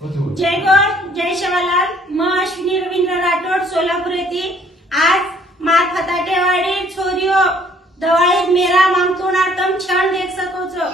जय गौर जय शिवालाल। मैं अश्विनी रवींद्र राठौड़ सोलापुर येथील आज मात फताटेवाड़ी छोरियों दवाई मेरा मांगतो ना तुम क्षण देख सको छो।